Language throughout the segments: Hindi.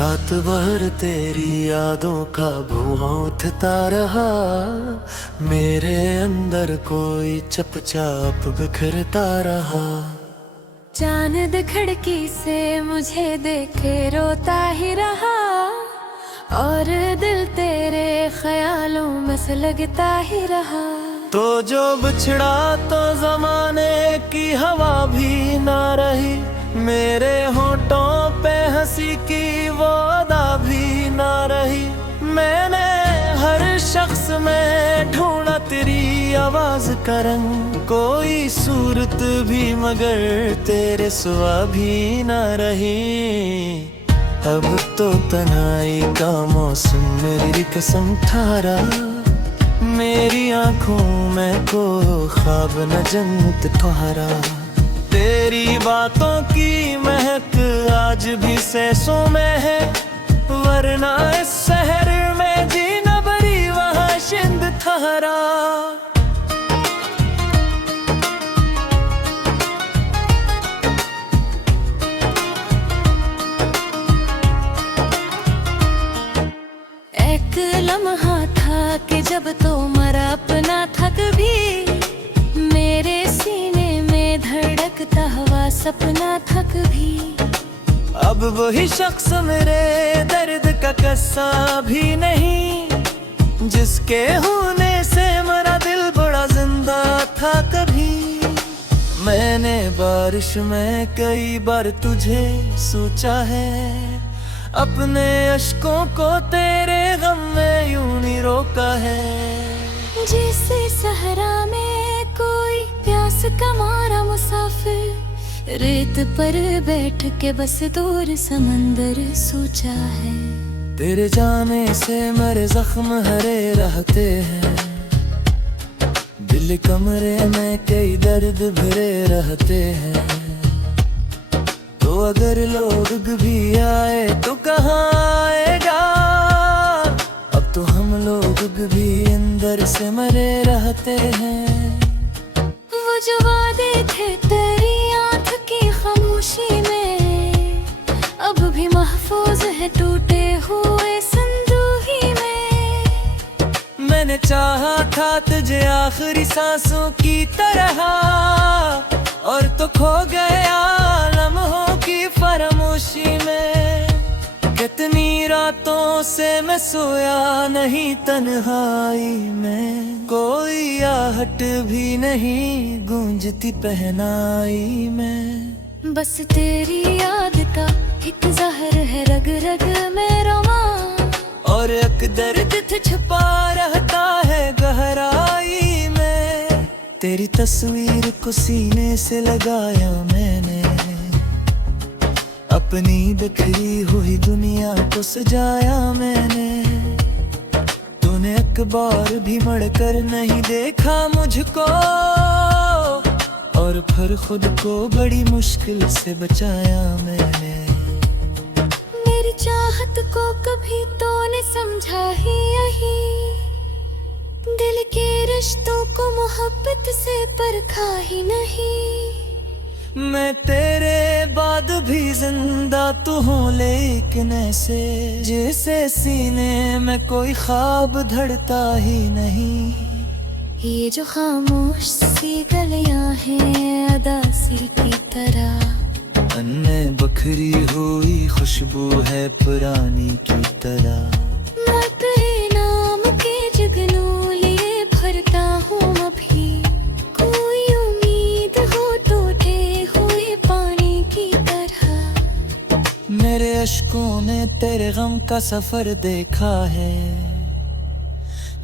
रात भर तेरी यादों का धुआं उठता रहा। मेरे अंदर कोई चुपचाप बिखरता रहा। चांद खिड़की से मुझे देखे रोता ही रहा, और दिल तेरे ख्यालों में सुलगता ही रहा। तो जो बिछड़ा तो जमाने की हवा भी ना रही, मेरे होठों पे हंसी की वो अदा भी ना रही। मैंने हर शख्स में ढूंढा तेरी आवाज का रंग, कोई सूरत भी मगर तेरे सिवा भी ना रही। अब तो तन्हाई का मौसम मेरी कसम ठहरा, मेरी आंखों में को ख्वाब न जन्नत ठहरा। तेरी बातों की महक आज भी सांसों में है, वरना इस शहर में जीना बड़ी वहाँ शिंद ठहरा। एक लम्हा था कि जब तो मरा अपना था कभी, मेरे सीने में धड़कता हुआ सपना था कभी। अब वही शख्स मेरे दर्द का किस्सा भी नहीं, जिसके होने से मेरा दिल बड़ा जिंदा था कभी। मैंने बारिश में कई बार तुझे सोचा है, अपने अश्कों को तेरे गम में यूं नहीं रोका है। जैसे सहरा में कोई प्यास का मारा मुसाफिर, रेत पर बैठ के बस दूर समंदर सोचा है। तेरे जाने से मेरे जख्म हरे रहते हैं, दिल कमरे में कई दर्द भरे रहते हैं। तो अगर लोग भी आए तो कहाँ आएगा, अब तो हम लोग भी अंदर से मरे रहते हैं। वो जो वादे थे तेरी आंख की खामोशी में, अब भी महफूज है टूटे हुए संदूही में। मैंने चाहा था तुझे आखिरी सांसों की तरह, और तो खो गया लम्हों की फरामोशी में। कितनी रातों से मैं सोया नहीं तन्हाई में, कोई आहट भी नहीं गूंजती पहनाई में। बस तेरी याद का एक जहर है रग रग में रवा, और एक दर्द छुपा रहता है गहराई में। तेरी तस्वीर को सीने से लगाया मैंने, अपनी बिखरी हुई दुनिया को सजाया मैंने। तूने एक बार भी मुड़कर नहीं देखा मुझको, और फिर खुद को बड़ी मुश्किल से बचाया मैंने। मेरी चाहत को कभी तो ने समझा ही यही, दिल के रिश्तों को मोहब्बत से परखा ही नहीं। मैं तेरे बाद भी जिंदा तू हूँ, लेकिन ऐसे जैसे सीने में कोई ख्वाब धड़ता ही नहीं। ये जो खामोश सी गलियां हैं अदासी की तरह, अन्य बखरी हुई खुशबू है पुरानी की तरह। मैं तेरे नाम के जुगनू लिए भरता हूँ अभी, कोई उम्मीद हो टूटे हुए पानी की तरह। मेरे अश्कों ने तेरे गम का सफर देखा है,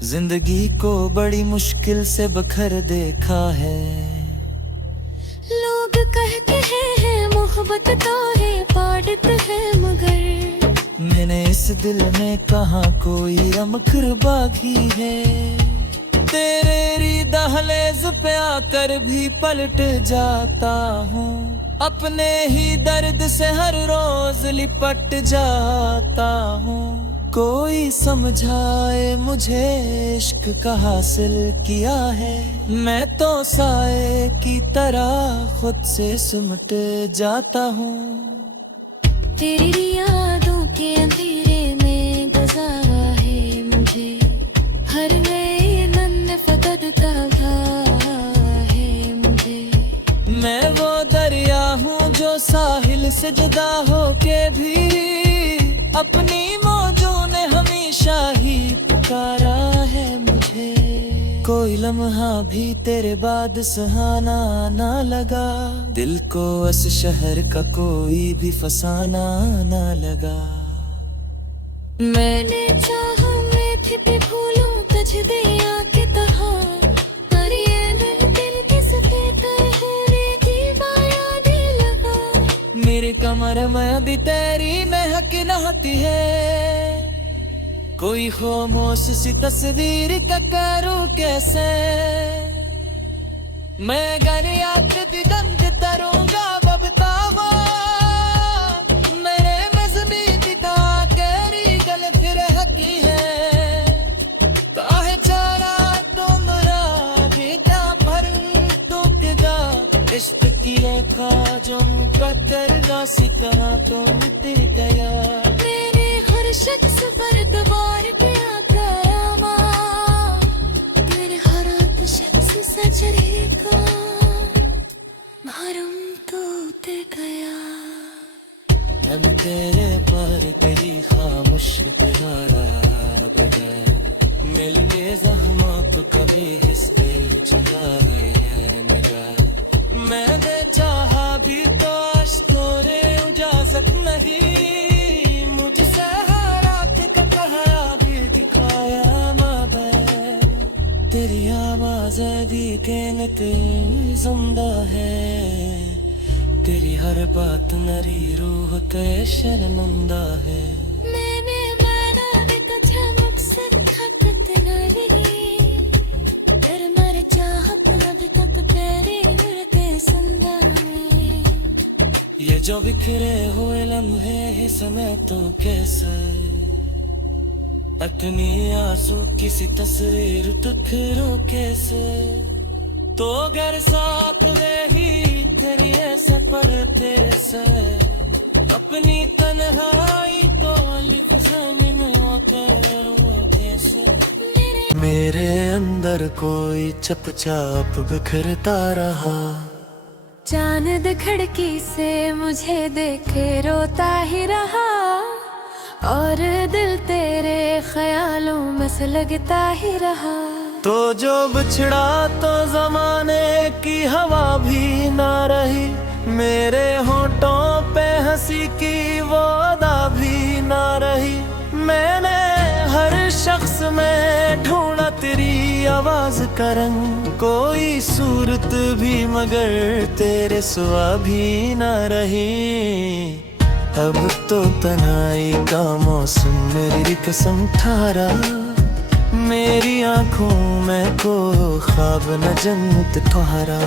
जिंदगी को बड़ी मुश्किल से बखर देखा है। लोग कहते हैं मोहब्बत तो है पड़त है, मगर मैंने इस दिल में कहाँ कोई रमकर बागी है। तेरी दहलीज पे आकर भी पलट जाता हूँ, अपने ही दर्द से हर रोज लिपट जाता हूँ। कोई समझाए मुझे इश्क का हासिल किया है, मैं तो साए की तरह खुद से सिमट जाता हूँ। तेरी यादों के अंधेरे में गुजारा है मुझे, हर नए नन्हे फकत का है मुझे। मैं वो दरिया हूँ जो साहिल से जुदा हो के भी अपनी मौजों ने हमेशा ही पुकारा है मुझे। कोई लम्हा भी तेरे बाद सुहाना ना लगा, दिल को इस शहर का कोई भी फसाना ना लगा। मैंने चाहा मैं भी भूलूं तुझ दे आके तहा, पर ये दिल किसके तहरीकी याद लगा। मेरे कमर में अभी तेरी महक नहाती है, कोई खामोश सी तस्वीर का करूं कैसे। मैं घर याद भी गंद तरूंगा बबता हुआ, मेरे मजबी दिखा केरी गल फिर हकी है। काहे चारा तुमरा भी क्या भर टूटगा, इश्क की रेखा जो मुकद्दर सिता तो मिट गया। मेरे हर शख्स पर दबार पे आ गया माँ, मेरे हर शख्स सजरे का महरम टूट गया। अब तेरे पर तेरी खामोश प्यारा बगैर मिल के ज़हमत कभी हिस दिल चुराए है मगर। मैंने चाहा भी तो अश्कों रे इजाज़त नहीं, मुझसे हारात का पहरा भी दिखाया माबे। तेरी आवाज़ भी कहत जिंदा है, तेरी हर बात नरी रूह ते शर्मिंदा है। मैंने मारा भी कथा मुझसे थकत न रही, तेरे मर चाहत न भी तब तेरे उड़ते संदा में। ये जो बिखरे हुए लम्हे ही समय तो कैसे, अपनी आंसू किसी तस्वीर टुकड़ों कैसे। तो घर साफ रही तेरी ऐसे पर तेरे से, अपनी तन्हाई तो लिख में कैसे। मेरे अंदर कोई चुपचाप बिखरता रहा, चांद खिड़की से मुझे देखे रोता ही रहा, और दिल तेरे ख्यालों में सुलगता ही रहा। तो जो बिछड़ा तो जमाने की हवा भी ना रही, मेरे होठों पे हंसी की वो अदा भी ना रही। मैंने हर शख्स में ढूंढा तेरी आवाज का रंग, कोई सूरत भी मगर तेरे सिवा भी ना रही। अब तो तन्हाई का मौसम मेरी कसम ठहरा, मेरी आंखों में को ख्वाब न जन्नत ठहरा।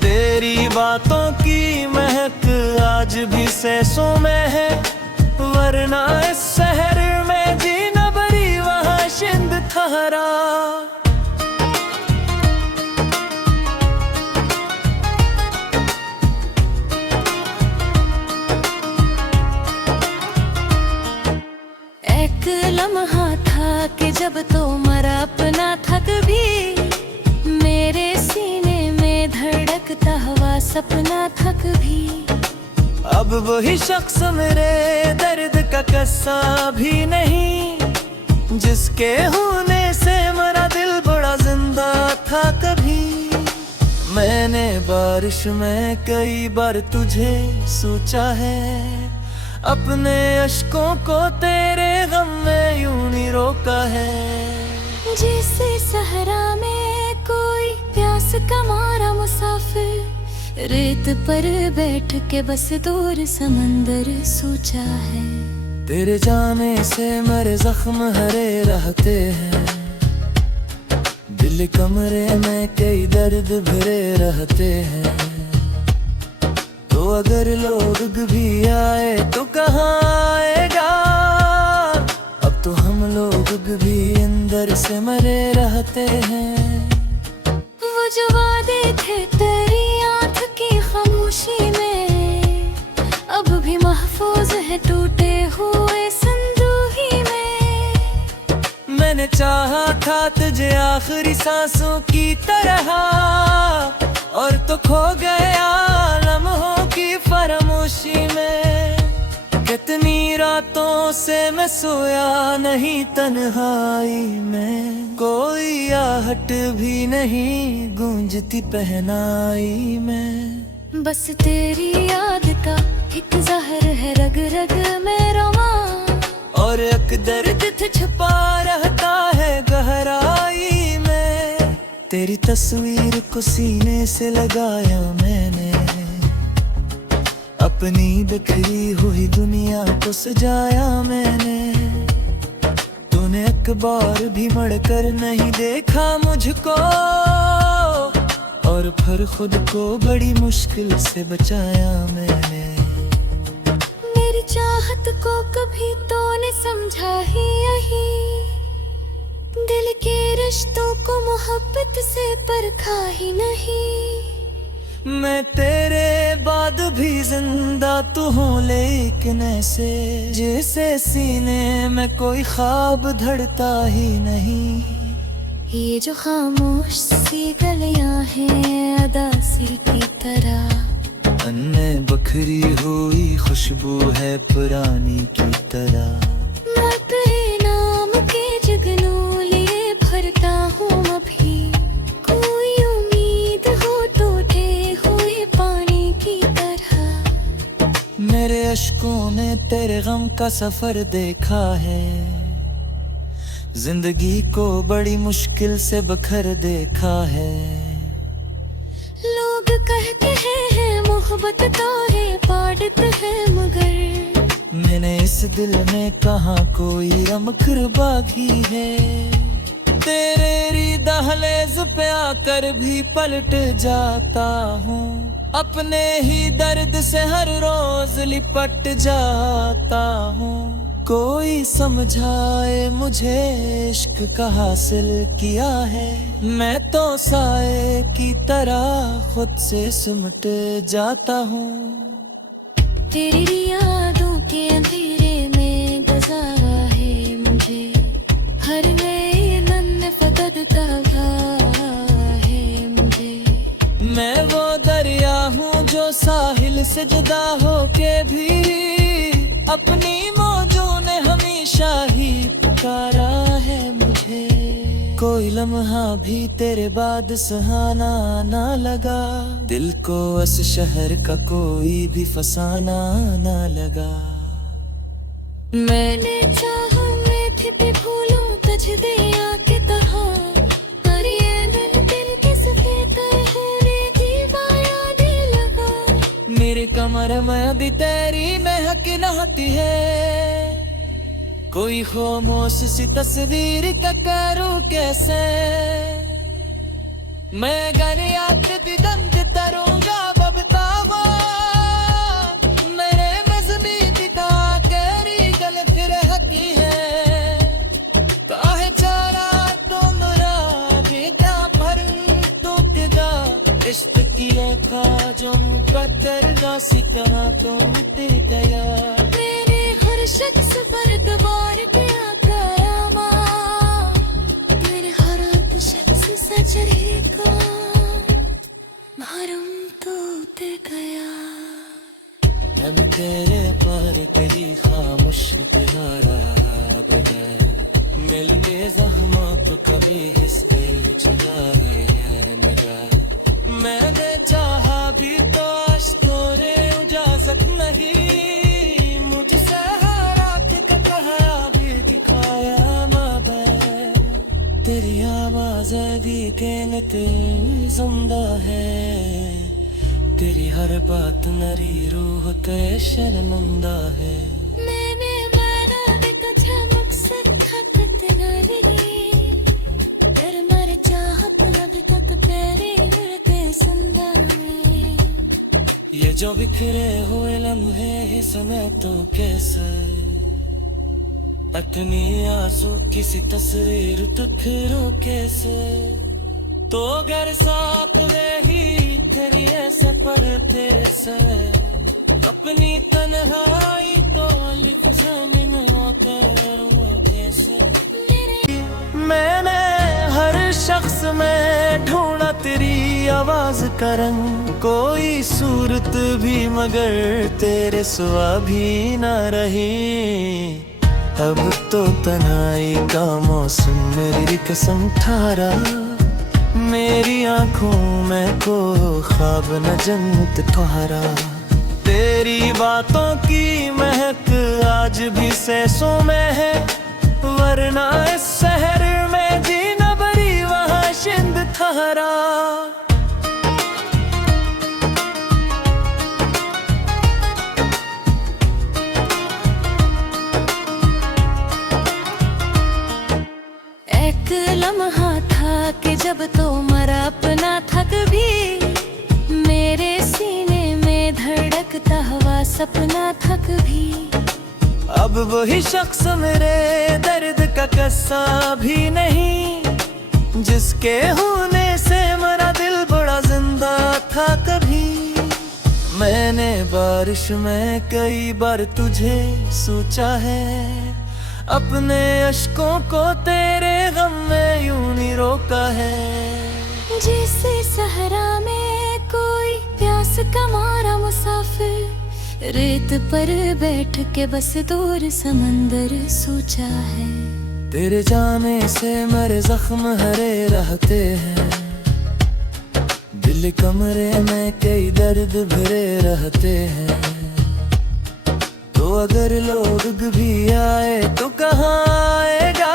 तेरी बातों की महक आज भी सांसों में है, वरना इस शहर में जीना बड़ी वहाँ शिंद ठहरा। एक लम्हा था कि जब तो मरा अपना था कभी, मेरे सीने में धड़कता हुआ सपना था कभी। अब वही शख्स मेरे दर्द का किस्सा भी नहीं, जिसके होने से मेरा दिल बड़ा जिंदा था कभी। मैंने बारिश में कई बार तुझे सोचा है, अपने अश्कों को तेरे गम में यूं नहीं रोका है। जैसे सहरा में कोई प्यास का मारा मुसाफिर, रेत पर बैठ के बस दूर समंदर सोचा है। तेरे जाने से मेरे जख्म हरे रहते हैं, दिल कमरे में कई दर्द भरे रहते हैं। तो अगर लोग भी आए तो कहाँ आएगा, अब तो हम लोग भी अंदर से मरे रहते हैं। वो जो वादे थे तेरी आंख की खामोशी में, अब भी महफूज है टूटे हुए मैंने चाहा था तुझे आखिरी सांसों की तरह, और तो खो गया लम्हों की फरामोशी में। कितनी रातों से मैं सोया नहीं तन्हाई में, कोई आहट भी नहीं गूंजती पहनाई में। बस तेरी याद का एक जहर है रग रग में रवा, और एक दर्द छुपा रहता है गहराई में। तेरी तस्वीर को सीने से लगाया मैंने, अपनी बिखरी हुई दुनिया को सजाया मैंने। तूने एक बार भी मुड़कर नहीं देखा मुझको, और फिर खुद को बड़ी मुश्किल से बचाया मैंने। मेरी चाहत को कभी तो ने समझा ही यही, दिल के रिश्तों को मोहब्बत से परखा ही नहीं। मैं तेरे बाद भी जिंदा तू हूँ, लेकिन ऐसे जैसे सीने में कोई ख्वाब धड़ता ही नहीं। ये जो खामोश सी गलियां हैं अदासी की तरह, अन्य बखरी हुई खुशबू है पुरानी की तरह। मैं तेरे नाम के जगनू लिए भरता हूँ अभी, कोई उम्मीद हो तो दे हुए पानी की तरह। मेरे अश्कों ने तेरे गम का सफर देखा है, जिंदगी को बड़ी मुश्किल से बखर देखा है। लोग कहते हैं मोहब्बत तो है पाड़त है, मगर मैंने इस दिल में कहा कोई रमकर बागी है। तेरे दहलीज पे आकर भी पलट जाता हूँ, अपने ही दर्द से हर रोज लिपट जाता हूँ। कोई समझाए मुझे इश्क का हासिल किया है, मैं तो साए की तरह खुद से सिमट जाता हूँ। तेरी यादों के अंधेरे में गुजारा है मुझे, हर नए मन में फकदता है मुझे। मैं वो दरिया हूँ जो साहिल से जुदा होके भी अपनी मौजों ने हमेशा ही पुकारा है मुझे। कोई लम्हा भी तेरे बाद सुहाना ना लगा, दिल को इस शहर का कोई भी फसाना ना लगा। मैंने चाहा मैं भी भूलूं तुझ दे आके तहा, पर ये दिल के सफेद तहरे की माया दे लगा। मेरे कमर में भी तेरी महक नहाती है, कोई खामोश सी तस्वीर का करूं कैसे। मैं घर याद भी दम तरूंगा बबतावा, मेरे मजमी दिखा करी गल फिर हकी है। काहे चारा तुमरा बेटा पर टूटदा, इश्क की रेखा जो मुकद्दर ना सिखा तुम ते गया। मेरे हर शख्स पर दबार किया करामा, मेरे हर एक शख्स सा चढ़ेगा मारूं तो ते गया। हम तेरे पर करी खामोश तुम्हारा बदल, मिल के जख्मों तो कभी हिस दिल जुदा है मगर। मैंने चाहा भी तो अश्कों ने इजाजत नहीं, मुझसे हरा के कहा भी दिखाया मगर। तेरी आवाज़ दी के नते जिंदा है, तेरी हर बात नरी रूह ते शर्मिंदा है। मैंने माना देखा चमक से खपत नरी, तेरे मर चाह पुरब तक तेरे हृदय सुंदा में। ये जो बिखरे हुए लम्हे ही समय तो कैसे, अपनी आंसू किसी तस्वीर तखरो कैसे। तो घर साफ ही तेरी ऐसे पढ़ते से, अपनी तन्हाई तो अलिफ ज़मीन में आकर कैसे। मैंने हर शख्स में ढूंढा तेरी आवाज का रंग, कोई सूरत भी मगर तेरे सिवा भी ना रही। अब तो तन्हाई का मौसम मेरी कसम ठहरा, मेरी आंखों में को ख्वाब न जन्नत ठहरा। तेरी बातों की महक आज भी सांसों में है, वरना इस शहर में जीना बड़ी वहाँ शिंद ठहरा। एक लम्हा था कि जब तो मरा अपना था कभी, मेरे सीने में धड़कता हुआ सपना था कभी। अब वही शख्स मेरे दर्द का किस्सा भी नहीं, जिसके होने से मेरा दिल बड़ा जिंदा था कभी। मैंने बारिश में कई बार तुझे सोचा है, अपने अश्कों को तेरे गम में यूं नहीं रोका है। जैसे सहरा में कोई प्यास का मारा मुसाफिर, रेत पर बैठ के बस दूर समंदर सोचा है। तेरे जाने से मेरे जख्म हरे रहते हैं, दिल कमरे में कई दर्द भरे रहते हैं। तो अगर लोग भी आए तो कहाँ आएगा,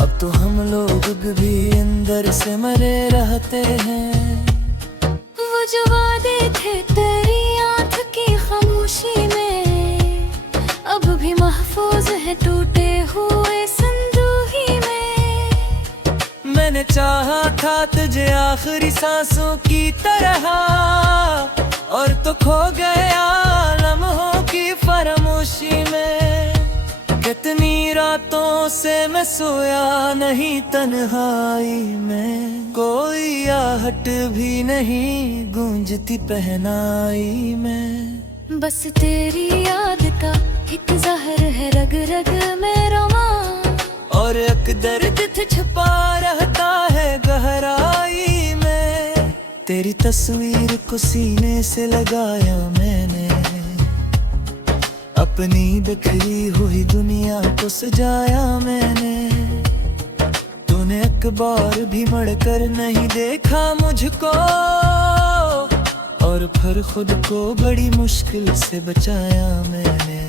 अब तो हम लोग भी अंदर से मरे रहते हैं। वो जो वादे थे तेरी आंख की खामोशी में, अब भी महफूज है टूटे हुए संदूही में। मैंने चाहा था तुझे आखिरी सांसों की तरह, और तो खो गया लम्हों की फरामोशी में। कितनी रातों से मैं सोया नहीं तन्हाई में, कोई आहट भी नहीं गूंजती पहनाई में। बस तेरी याद का एक जहर है रग रग में रवा, और एक दर्द छुपा रहता है गहराई में। तेरी तस्वीर को सीने से लगाया मैंने, अपनी बिखरी हुई दुनिया को सजाया मैंने। तूने एक बार भी मुड़कर नहीं देखा मुझको, और फिर खुद को बड़ी मुश्किल से बचाया मैंने।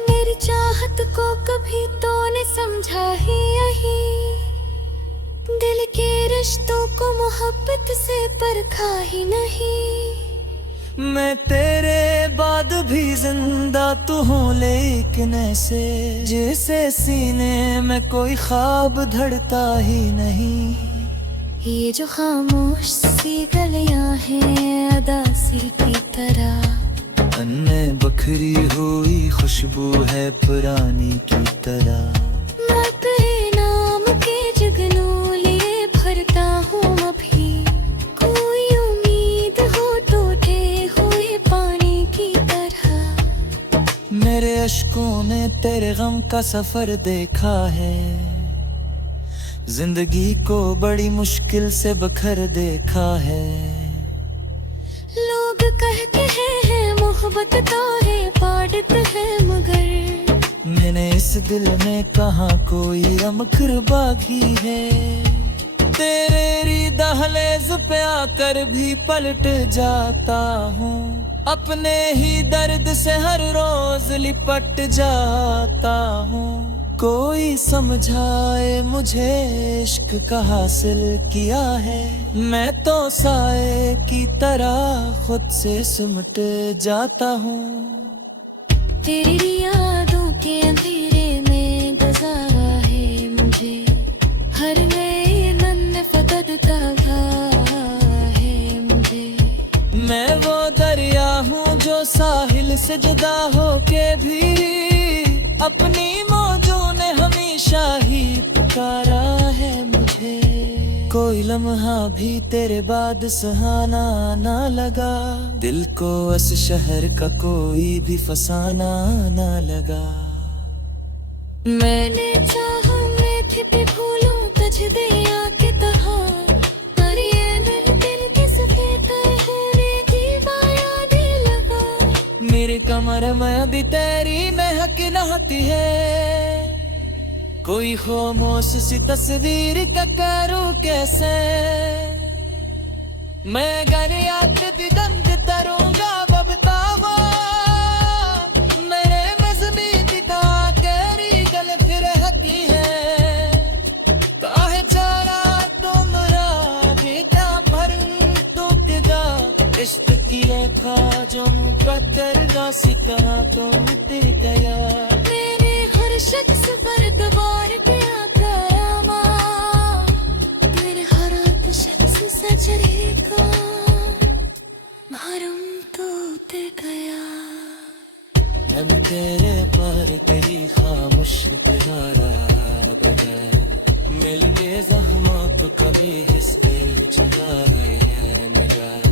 मेरी चाहत को कभी तो ने समझा ही यही, दिल के रिश्तों को मोहब्बत से परखा ही नहीं। मैं तेरे बाद भी जिंदा तू हूँ, लेकिन ऐसे जैसे सीने में कोई ख्वाब धड़ता ही नहीं। ये जो खामोश सी गलियां हैं अदासी की तरह, अन्य बखरी हुई खुशबू है पुरानी की तरह। मैं तेरे नाम के जुगनू लिए भरता हूँ अभी, कोई उम्मीद हो टूटे हुए पानी की तरह। मेरे अश्कों ने तेरे गम का सफर देखा है, जिंदगी को बड़ी मुश्किल से बखर देखा है। लोग कहते हैं मोहब्बत तो है पाड़त है, मगर मैंने इस दिल में कहाँ कोई रमकर बागी है। तेरी दहलीज पे आकर भी पलट जाता हूँ, अपने ही दर्द से हर रोज लिपट जाता हूँ। कोई समझाए मुझे इश्क का हासिल किया है, मैं तो साए की तरह खुद से सिमट जाता हूँ। तेरी यादों के अंधेरे में गुजारा है मुझे, हर नए नन्हे फकदता है मुझे। मैं वो दरिया हूँ जो साहिल से जुदा होके भी अपनी मौजों ने हमेशा ही पुकारा है मुझे। कोई लम्हा भी तेरे बाद सुहाना ना लगा, दिल को इस शहर का कोई भी फसाना ना लगा। मैंने चाहा मेरे कमर में अभी तेरी महक नहाती है, कोई खामोश सी तस्वीर का करूं कैसे, मैं घर याद भी गंद तरूंगा बबतावा, मेरे मजमी दिखा तेरी गल फिर हकी है, काहे चला तुमरा बेटा भर टूटदा, इश्क किया था जो मुकद्दर राशि कहा तो मिट गया, मेरे हर शख्स पर दबार किया करामा, मेरे हर शख्स सजरे का महरम टूट गया। मैं तेरे पर तेरी खामोश प्यारा बगैर, मिल के ज़हमत तो कभी हिस दिल चुराए हैं मगर,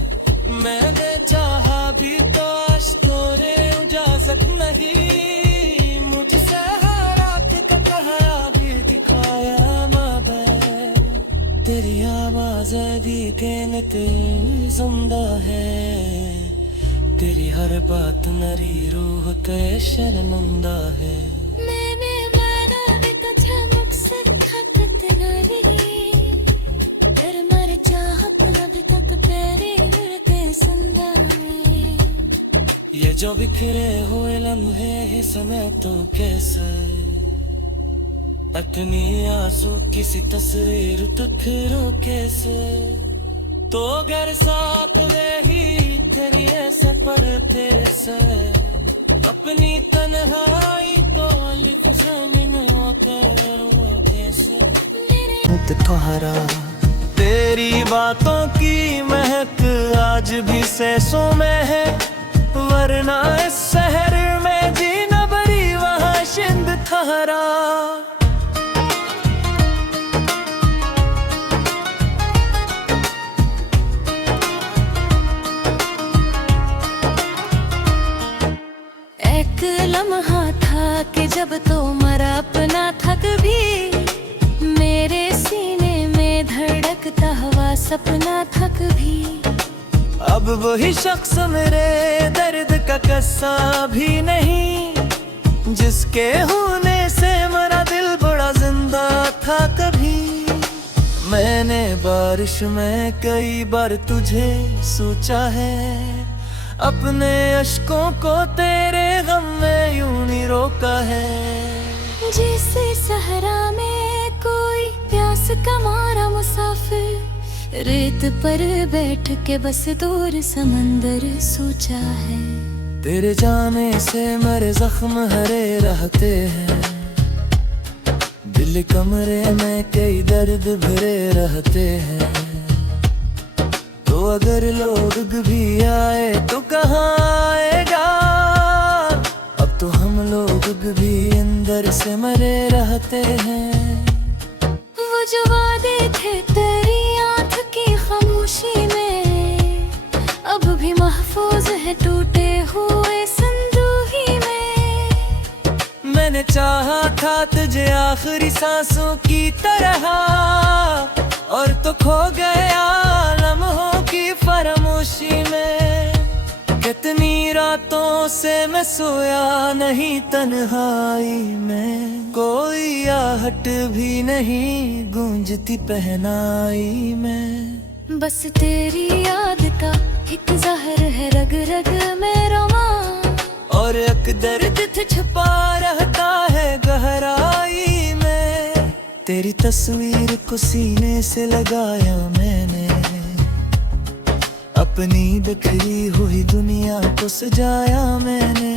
मैंने चाहा भी तो अश्कों ने इजाज़त नहीं, मुझसे हालात का कहरा भी दिखाया माबे, तेरी आवाज़ दी के निकल जिंदा है, तेरी हर बात नरी रूह के शर्मिंदा है, मैंने माना भी कथा मुझसे खपत न रही, तेरे मर चाहत अभी तक तेरे हृदय जिंदा में, ये जो बिखरे हुए लम्हे हैं समय तो कैसे, अपनी आंसू किसी तस्वीर तक रो कैसे, तो घर साफ रही तेरी ऐसे पढ़ तेरे से, अपनी तन्हाई तो लिख ज़मीन होते रो कैसे, तुम्हारा तेरी बातों की महक आज भी सैसों में है, वरना इस शहर में जीना बड़ी वहाँ शिंद ठहरा, एक लम्हा था कि जब तो मरा अपना था कभी, मेरे सीने में धड़कता हुआ सपना था कभी, अब वही शख्स मेरे दर्द का किस्सा भी नहीं, जिसके होने से मेरा दिल बड़ा जिंदा था कभी, मैंने बारिश में कई बार तुझे सोचा है, अपने अश्कों को तेरे गम में यूं नहीं रोका है, जैसे सहरा में कोई प्यास का मारा मुसाफिर, रेत पर बैठ के बस दूर समंदर सोचा है, तेरे जाने से मेरे जख्म हरे रहते हैं, दिल कमरे में कई दर्द भरे रहते हैं, तो अगर लोग भी आए तो कहाँ आएगा, अब तो हम लोग भी अंदर से मरे रहते हैं, वो जो वादे थे तेरी आंख की खामोशी में, अब भी महफूज है टूटे हुए संदूही में, मैंने चाहा था तुझे आखिरी सांसों की तरह, और तो खो गया लम्हों की फरामोशी में, कितनी रातों से मैं सोया नहीं तन्हाई में, कोई आहट भी नहीं गूंजती पहनाई में, बस तेरी याद का एक जहर है रग रग में रमा, और एक दर्द छुपा रहता है गहराई में, तेरी तस्वीर को सीने से लगाया मैंने, अपनी बिखरी हुई दुनिया को सजाया मैंने,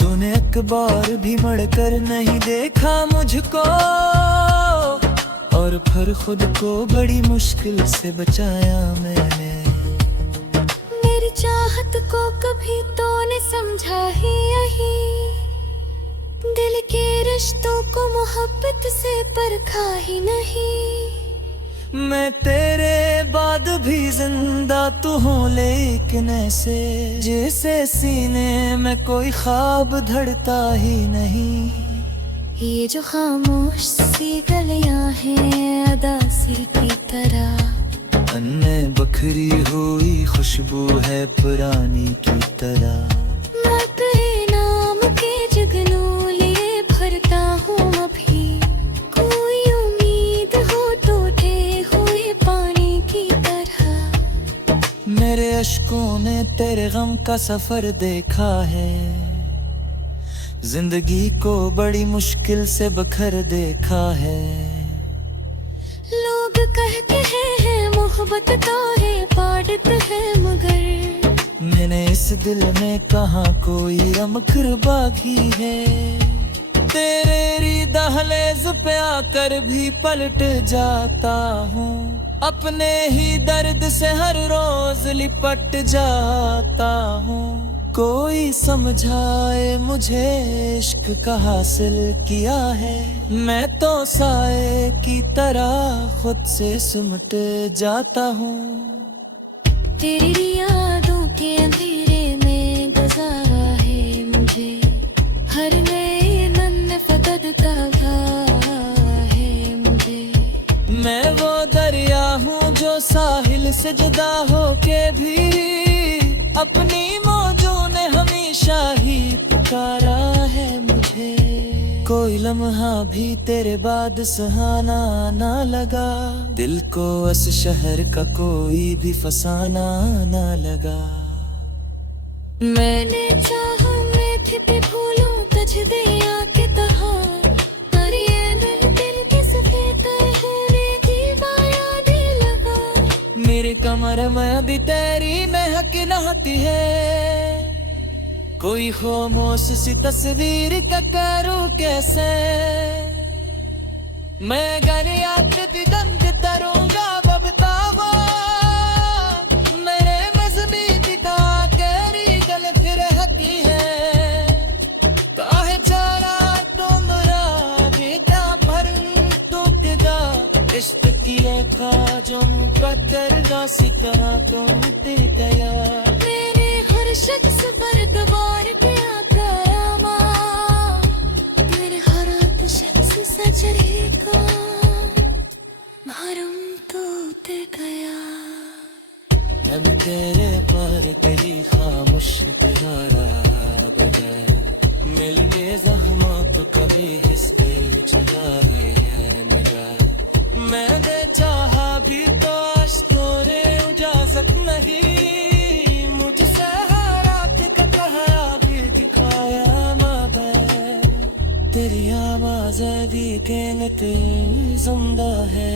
तूने एक बार भी मुड़कर नहीं देखा मुझको, और फिर खुद को बड़ी मुश्किल से बचाया मैंने, मेरी चाहत को कभी तो ने समझा ही यही, दिल के रिश्तों को मोहब्बत से परखा ही नहीं, मैं तेरे बाद भी जिंदा तू हूँ लेकिन ऐसे, जैसे सीने में कोई ख्वाब धड़ता ही नहीं, ये जो खामोश सी गलियां हैं अदासी की तरह, तन में बखरी हुई खुशबू है पुरानी की तरह। मैं तेरे नाम के जुगनू लिए भरता हूँ अभी, कोई उम्मीद हो तो दे हुए पानी की तरह। मेरे अश्कों ने तेरे गम का सफर देखा है, जिंदगी को बड़ी मुश्किल से बखर देखा है। लोग कहते हैं मोहब्बत तो है बात है, मगर मैंने इस दिल में कहा कोई रमकर बागी है। तेरे दहलीज पे आकर भी पलट जाता हूँ, अपने ही दर्द से हर रोज लिपट जाता हूँ। कोई समझाए मुझे इश्क का हासिल किया है, मैं तो साए की तरह खुद से सिमट जाता हूँ। तेरी यादों के अंधेरे में गुजारा है मुझे, हर नए नन्हे फकद का है मुझे। मैं वो दरिया हूँ जो साहिल से जुदा होके भी अपनी मौजों ने हमेशा ही पुकारा है मुझे। कोई लम्हा भी तेरे बाद सुहाना ना लगा, दिल को इस शहर का कोई भी फसाना ना लगा। मैंने चाहा मैं थे भूलूं तुझ दे आके तहार, पर ये दिल के सफेद है की बाया दे लगा। मेरे कमर में अभी तेरी महक नहाती है, कोई खामोश सी तस्वीर का करूं कैसे। मैं घर याद दिगंत तरूंगा बबता हुआ, मेरे मजमी दिखा केरी गल फिर हकी है। काहे चारा तुमरा बेटा पर टूटदा, इश्क किए का जो मुकद्दर सिकहा तुम ते गया। मेरे हर शख्स पर दबार पे आकामा, मेरे हर शख्स सजरे का मारूं तो ते गया। अब तेरे पर तेरी खामोश प्यारा बगैर मिल के जख्मों को कभी हिस दिल चुराए है मगर। मैंने चाहा भी तो अश्कोरे इजाजत नहीं, मुझसे हारात का कहा भी दिखाया मगर। तेरी आवाज़ भी कहने जिंदा है,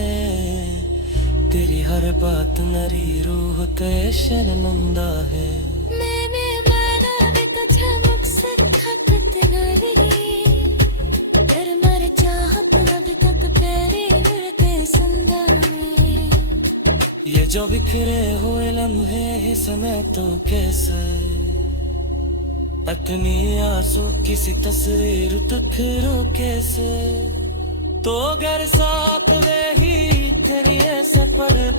तेरी हर बात नरी रूह के शर्मिंदा है। मैंने माना देखा चमक से खपत नरी, तेरे मर चाहत अभी तक तेरे हृदय सुंदा में। ये जो बिखरे हुए लम्हे ही समय तो कैसे, अपनी आंसू किसी तस्वीर तखरो कैसे। तो घर साथ वे ही तेरी ऐसे पड़